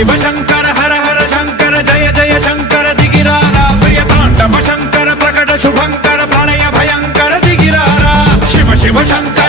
शिव शंकर हर हर शंकर जय जय शंकर दिगिरारा प्रिय तांडव शंकर प्रकट शुभंकर प्रलय भयंकर दिगिरारा शिव शिव शंकर